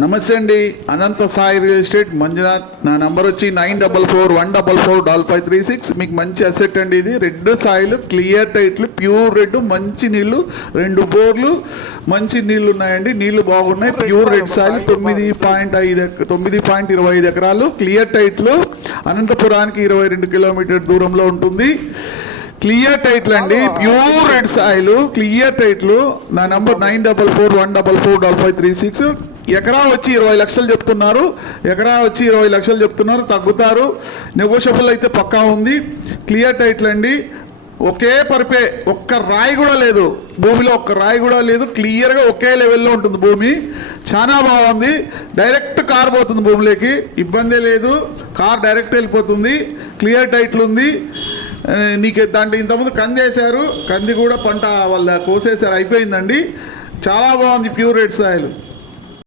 నమస్తే అండి, Anantha Sai real estate Manjunath. నా నంబర్ వచ్చి 9441444536. మీకు మంచి అసెట్ అండి. ఇది రెడ్ సాయిల్, క్లియర్ టైట్లు, ప్యూర్ రెడ్, మంచి నీళ్లు, 2 బోర్లు, మంచి నీళ్లు ఉన్నాయండి. నీళ్లు బాగున్నాయి. ప్యూర్ రెడ్ సాయిల్, 9.25 ఎకరాలు, క్లియర్ టైట్లు. అనంతపురానికి 22 కిలోమీటర్ దూరంలో ఉంటుంది. క్లియర్ టైట్లు అండి, ప్యూర్ రెడ్ సాయిల్, క్లియర్ టైట్లు. నా నంబర్ 9441444536. ఎకరా వచ్చి 20 లక్షలు చెప్తున్నారు. తగ్గుతారు. నెగోషియబుల్ అయితే పక్కా ఉంది. క్లియర్ టైట్లు అండి. ఒకే పరిపే, ఒక్క రాయి కూడా లేదు భూమిలో, ఒక్క రాయి కూడా లేదు. క్లియర్గా ఒకే లెవెల్లో ఉంటుంది భూమి. చాలా బాగుంది. డైరెక్ట్ కార్ పోతుంది భూమిలోకి, ఇబ్బంది లేదు. కార్ డైరెక్ట్ వెళ్ళిపోతుంది. క్లియర్ టైట్లు ఉంది. నీకు దాంట్లో ఇంతకుముందు కంది వేశారు, కంది కూడా పంట వాళ్ళ కోసేసారు, అయిపోయిందండి. చాలా బాగుంది ప్యూర్ రెడ్ సాయిల్.